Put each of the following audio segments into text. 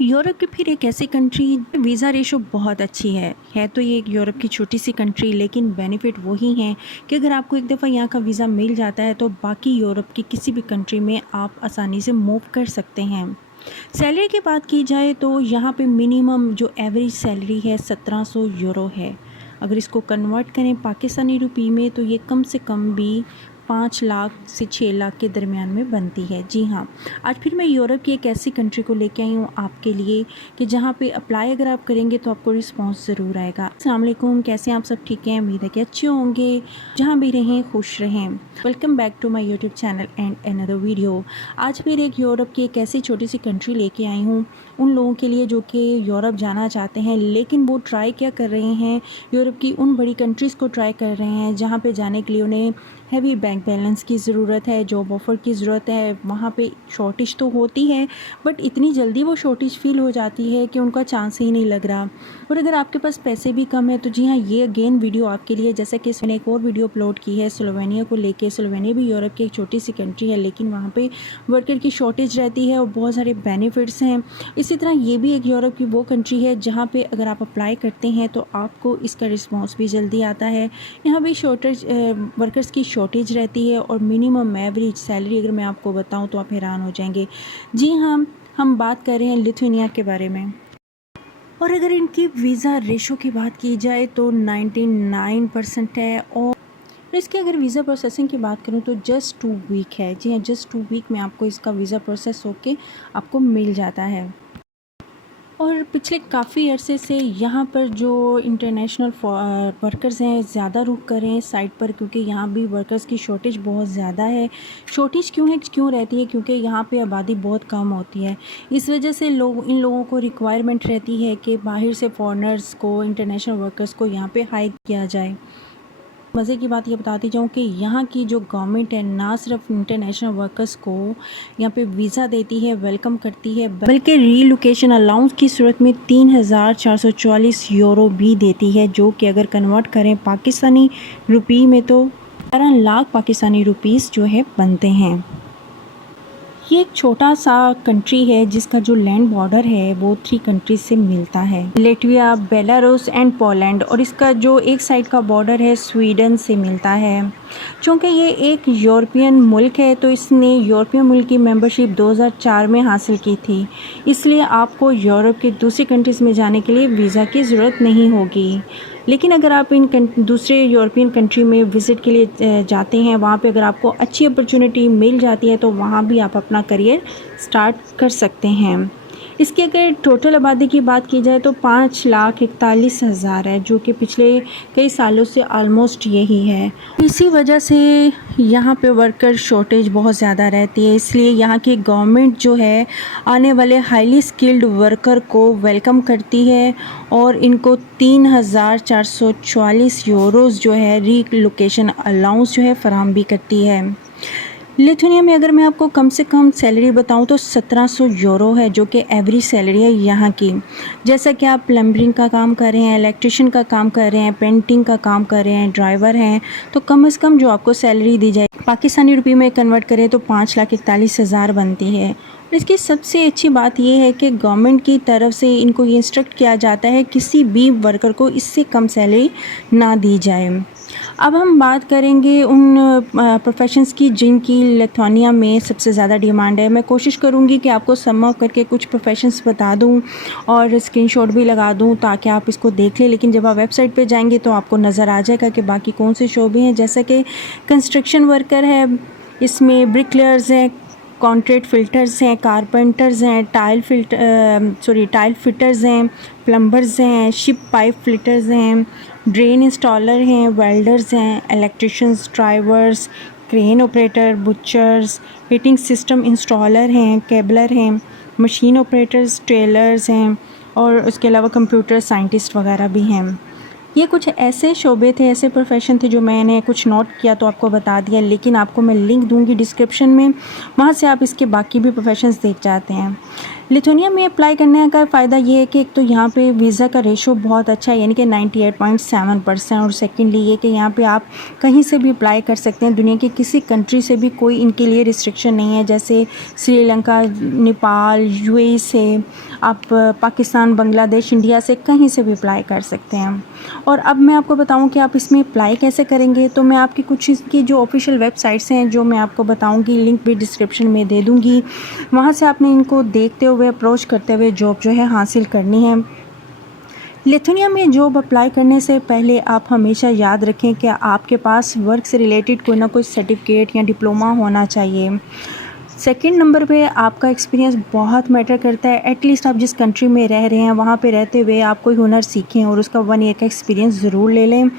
Europe की फिर एक ऐसी कंट्री वीज़ा रेशो बहुत अच्छी है तो ये एक यूरोप की छोटी सी कंट्री, लेकिन बेनिफिट वही हैं कि अगर आपको एक दफ़ा यहाँ का वीज़ा मिल जाता है तो बाकी यूरोप की किसी भी कंट्री में आप आसानी से मूव कर सकते हैं। सैलरी की बात की जाए तो यहाँ पे मिनिमम जो एवरेज सैलरी है 1700 यूरो है। अगर इसको कन्वर्ट करें पाकिस्तानी रुपये में तो ये कम से कम भी 5 लाख से 6 लाख के दरमियान में बनती है। जी हाँ, आज फिर मैं यूरोप की एक ऐसी कंट्री को लेके आई हूँ आपके लिए कि जहाँ पे अप्लाई अगर आप करेंगे तो आपको रिस्पांस ज़रूर आएगा। अस्सलाम वालेकुम, कैसे हैं आप सब? ठीक हैं, उम्मीद है कि अच्छे होंगे। जहाँ भी रहें खुश रहें। Welcome back to my YouTube channel and another video. आज फिर एक यूरोप की एक ऐसी छोटी सी कंट्री लेके आई हूँ उन लोगों के लिए जो कि यूरोप जाना चाहते हैं, लेकिन वो ट्राई क्या कर रहे हैं, यूरोप की उन बड़ी कंट्रीज़ को ट्राई कर रहे हैं जहाँ पे जाने के लिए उन्हें हैवी बैंक बैलेंस की ज़रूरत है, जॉब ऑफ़र की ज़रूरत है। वहाँ पे शॉर्टेज तो होती है, बट इतनी जल्दी वो शॉर्टेज फ़ील हो जाती है कि उनका चांस ही नहीं लग रहा। और अगर आपके पास पैसे भी कम है तो जी हाँ, ये अगेन वीडियो आपके लिए। जैसा कि मैंने एक और वीडियो अपलोड की है स्लोवेनिया को लेके। स्लोवेनिया भी यूरोप की एक छोटी सी कंट्री है, लेकिन वहाँ पे वर्कर की शॉर्टेज रहती है और बहुत सारे बेनिफिट्स हैं। इसी तरह ये भी एक यूरोप की वो कंट्री है जहाँ पे अगर आप अप्लाई करते हैं तो आपको इसका रिस्पॉन्स भी जल्दी आता है। यहाँ भी शॉर्टेज वर्कर्स की शॉर्टेज रहती है और मिनिमम एवरेज सैलरी अगर मैं आपको बताऊं तो आप हैरान हो जाएंगे। जी हाँ, हम बात कर रहे हैं लिथुआनिया के बारे में। और अगर इनकी वीज़ा रेशो की बात की जाए तो 99% है। और इसके अगर वीज़ा प्रोसेसिंग की बात करूं तो जस्ट 2 वीक है। जी हाँ, जस्ट 2 वीक में आपको इसका वीज़ा प्रोसेस होके आपको मिल जाता है। और पिछले काफ़ी अरसे से यहाँ पर जो इंटरनेशनल वर्कर्स हैं ज़्यादा रुक कर रहे हैं साइट पर, क्योंकि यहाँ भी वर्कर्स की शॉर्टेज बहुत ज़्यादा है। शॉर्टेज क्यों रहती है? क्योंकि यहाँ पे आबादी बहुत कम होती है। इस वजह से इन लोगों को रिक्वायरमेंट रहती है कि बाहर से फॉरेनर्स को, इंटरनेशनल वर्कर्स को यहाँ पे हायर किया जाए। मज़े की बात ये बताती जाऊँ कि यहाँ की जो गवर्नमेंट है ना सिर्फ इंटरनेशनल वर्कर्स को यहाँ पे वीज़ा देती है, वेलकम करती है, बल्कि रीलोकेशन अलाउंस की सूरत में 3444 यूरो भी देती है, जो कि अगर कन्वर्ट करें पाकिस्तानी रुपये में तो 11 लाख पाकिस्तानी रुपीस जो है बनते हैं। ये एक छोटा सा कंट्री है जिसका जो लैंड बॉर्डर है वो 3 कंट्रीज से मिलता है, लेटविया, बेलारूस एंड पोलैंड। और इसका जो एक साइड का बॉर्डर है स्वीडन से मिलता है। चूँकि ये एक यूरोपियन मुल्क है तो इसने यूरोपियन मुल्क की मेंबरशिप 2004 में हासिल की थी, इसलिए आपको यूरोप के दूसरी कंट्रीज़ में जाने के लिए वीज़ा की ज़रूरत नहीं होगी। लेकिन अगर आप इन दूसरे यूरोपियन कंट्री में विज़िट के लिए जाते हैं, वहाँ पे अगर आपको अच्छी अपॉर्चुनिटी मिल जाती है तो वहाँ भी आप अपना करियर स्टार्ट कर सकते हैं। इसकी अगर टोटल आबादी की बात की जाए तो 5,41,000 है, जो कि पिछले कई सालों से ऑलमोस्ट यही है। इसी वजह से यहाँ पे वर्कर शॉर्टेज बहुत ज़्यादा रहती है, इसलिए यहाँ की गवर्नमेंट जो है आने वाले हाईली स्किल्ड वर्कर को वेलकम करती है और इनको 3,444 यूरोज़ जो है रीलोकेशन अलाउंस जो है फराहम भी करती है। लिथुआनिया में अगर मैं आपको कम से कम सैलरी बताऊं तो 1700 यूरो है, जो कि एवरेज सैलरी है यहाँ की। जैसा कि आप प्लम्बरिंग का काम कर रहे हैं, इलेक्ट्रिशियन का काम कर रहे हैं, पेंटिंग का काम कर रहे हैं, ड्राइवर हैं, तो कम से कम जो आपको सैलरी दी जाए पाकिस्तानी रुपये में कन्वर्ट करें तो 5,41,000 बनती है। और इसकी सबसे अच्छी बात यह है कि गवर्नमेंट की तरफ से इनको ये इंस्ट्रक्ट किया जाता है किसी भी वर्कर को इससे कम सैलरी ना दी जाए। अब हम बात करेंगे उन प्रोफेशंस की जिनकी लिथुआनिया में सबसे ज़्यादा डिमांड है। मैं कोशिश करूँगी कि आपको सम अप करके कुछ प्रोफेशंस बता दूँ और स्क्रीनशॉट भी लगा दूँ ताकि आप इसको देख लें, लेकिन जब आप वेबसाइट पे जाएंगे तो आपको नज़र आ जाएगा कि बाकी कौन से शोबे हैं। जैसे कि कंस्ट्रक्शन वर्कर है, इसमें ब्रिकलेयर्स हैं, कॉन्क्रीट फिल्टर्स हैं, कारपेंटर्स हैं, टाइल फिटर्स हैं, प्लम्बर्स हैं, शिप पाइप फिल्टर्स हैं, ड्रेन इंस्टॉलर हैं, वेल्डर्स हैं, electricians, drivers, crane operator, butchers, heating system installer हैं, केबलर हैं, मशीन ऑपरेटर्स, टेलर्स हैं और उसके अलावा कंप्यूटर साइंटिस्ट वगैरह भी हैं। ये कुछ ऐसे शोबे थे, ऐसे प्रोफेशन थे जो मैंने कुछ नोट किया तो आपको बता दिया, लेकिन आपको मैं लिंक दूंगी डिस्क्रिप्शन में, वहाँ से आप इसके बाकी भी प्रोफेशंस देख जाते हैं। लिथुआनिया में अप्लाई करने का फ़ायदा ये है कि एक तो यहाँ पे वीज़ा का रेशो बहुत अच्छा है, यानी कि 98.7%, और सेकेंडली ये कि यहाँ पे आप कहीं से भी अप्लाई कर सकते हैं, दुनिया की किसी कंट्री से भी कोई इनके लिए रिस्ट्रिक्शन नहीं है, जैसे श्रीलंका, नेपाल, यूएई से, आप पाकिस्तान, बांग्लादेश, इंडिया से कहीं से भी अप्लाई कर सकते हैं। और अब मैं आपको बताऊं कि आप इसमें अप्लाई कैसे करेंगे, तो मैं आपकी कुछ इसकी जो ऑफिशियल वेबसाइट्स हैं जो मैं आपको बताऊंगी, लिंक भी डिस्क्रिप्शन में दे दूंगी, वहां से आपने इनको देखते हुए अप्रोच करते हुए जॉब जो है हासिल करनी है। लिथुआनिया में जॉब अप्लाई करने से पहले आप हमेशा याद रखें कि आपके पास वर्क से रिलेटेड कोई ना कोई सर्टिफिकेट या डिप्लोमा होना चाहिए। सेकंड नंबर पे आपका एक्सपीरियंस बहुत मैटर करता है। एटलीस्ट आप जिस कंट्री में रह रहे हैं वहाँ पे रहते हुए आप कोई हुनर सीखें और उसका 1 ईयर का एक्सपीरियंस ज़रूर ले लें।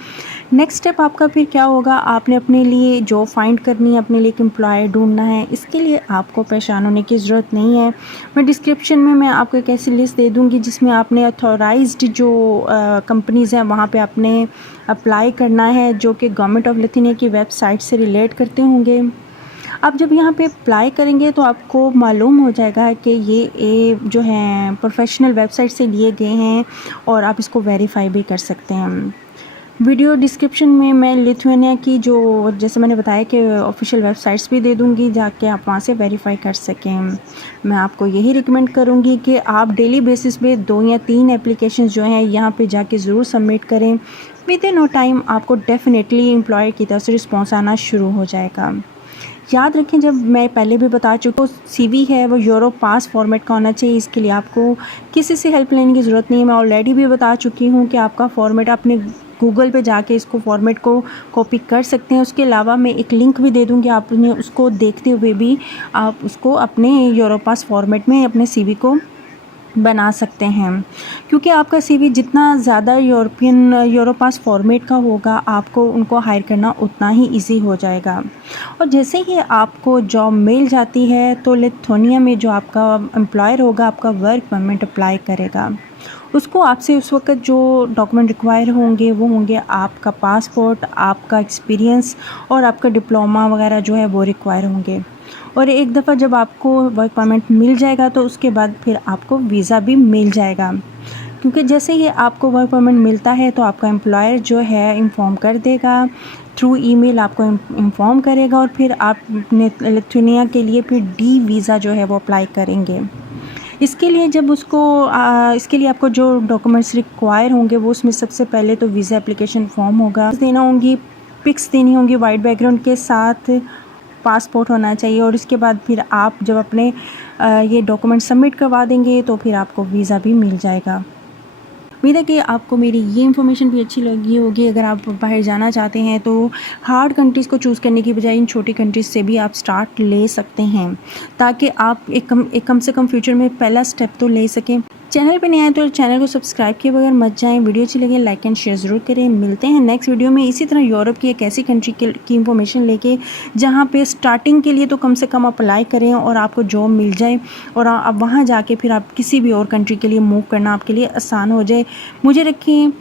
नेक्स्ट स्टेप आपका फिर क्या होगा, आपने अपने लिए जॉब फाइंड करनी है, अपने लिए एक एम्प्लॉय ढूंढना है। इसके लिए आपको परेशान होने की ज़रूरत नहीं है। मैं डिस्क्रिप्शन में मैं आपको एक ऐसी लिस्ट दे दूँगी जिसमें आपने अथॉराइज्ड जो कंपनीज़ हैं वहाँ पे आपने अप्लाई करना है, जो कि गवर्नमेंट ऑफ लिथुआनिया की वेबसाइट से रिलेट करते होंगे। आप जब यहाँ पे अप्लाई करेंगे तो आपको मालूम हो जाएगा कि ये जो हैं प्रोफेशनल वेबसाइट से लिए गए हैं, और आप इसको वेरीफाई भी कर सकते हैं। वीडियो डिस्क्रिप्शन में मैं लिथुआनिया की जो जैसे मैंने बताया कि ऑफिशियल वेबसाइट्स भी दे दूँगी, जाके आप वहाँ से वेरीफाई कर सकें। मैं आपको यही रिकमेंड करूँगी कि आप डेली बेसिस पे 2 या 3 एप्लीकेशंस जो हैं यहाँ पे जाके ज़रूर सबमिट करें। विद इन नो टाइम आपको डेफिनेटली एम्प्लॉयर की तरफ से रिस्पॉन्स आना शुरू हो जाएगा। याद रखें, जब मैं पहले भी बता चुकी हूँ, सीवी है वो यूरोप पास फॉर्मेट का होना चाहिए। इसके लिए आपको किसी से हेल्प लेने की ज़रूरत नहीं है। मैं ऑलरेडी भी बता चुकी हूँ कि आपका फॉर्मेट अपने गूगल पे जाके इसको फॉर्मेट को कॉपी कर सकते हैं। उसके अलावा मैं एक लिंक भी दे दूँगी, आपने उसको देखते हुए भी आप उसको अपने यूरोप पास फॉर्मेट में अपने सीवी को बना सकते हैं। क्योंकि आपका सीवी जितना ज़्यादा यूरोप पास फॉर्मेट का होगा, आपको उनको हायर करना उतना ही इजी हो जाएगा। और जैसे ही आपको जॉब मिल जाती है तो लिथुआनिया में जो आपका एम्प्लॉयर होगा, आपका वर्क परमिट अप्लाई करेगा। उसको आपसे उस वक्त जो डॉक्यूमेंट रिक्वायर होंगे वो होंगे आपका पासपोर्ट, आपका एक्सपीरियंस और आपका डिप्लोमा वगैरह जो है वो रिक्वायर होंगे। और एक दफ़ा जब आपको वर्क परमिट मिल जाएगा तो उसके बाद फिर आपको वीज़ा भी मिल जाएगा। क्योंकि जैसे ही आपको वर्क परमिट मिलता है तो आपका एम्प्लॉयर जो है इन्फॉर्म कर देगा, थ्रू ईमेल आपको इन्फॉर्म करेगा, और फिर आप लिथुआनिया के लिए फिर डी वीज़ा जो है वो अप्लाई करेंगे। इसके लिए जब उसको इसके लिए आपको जो डॉक्यूमेंट्स रिक्वायर होंगे वो उसमें सबसे पहले तो वीज़ा एप्लीकेशन फॉर्म होगा देना होंगी, पिक्स देनी होंगी वाइट बैकग्राउंड के साथ, पासपोर्ट होना चाहिए। और इसके बाद फिर आप जब अपने ये डॉक्यूमेंट सबमिट करवा देंगे तो फिर आपको वीज़ा भी मिल जाएगा। उम्मीद है कि आपको मेरी ये इन्फॉर्मेशन भी अच्छी लगी होगी। अगर आप बाहर जाना चाहते हैं तो हार्ड कंट्रीज़ को चूज़ करने की बजाय इन छोटी कंट्रीज़ से भी आप स्टार्ट ले सकते हैं, ताकि आप एक कम से कम फ्यूचर में पहला स्टेप तो ले सकें। चैनल पे नए आए तो चैनल को सब्सक्राइब किए बगैर मत जाएं। वीडियो अच्छी लगे लाइक एंड शेयर ज़रूर करें। मिलते हैं नेक्स्ट वीडियो में इसी तरह यूरोप की एक ऐसी कंट्री की इंफॉर्मेशन लेके जहाँ पे स्टार्टिंग के लिए तो कम से कम अप्लाई करें और आपको जॉब मिल जाए, और आप वहाँ जाके फिर आप किसी भी और कंट्री के लिए मूव करना आपके लिए आसान हो जाए। मुझे रखें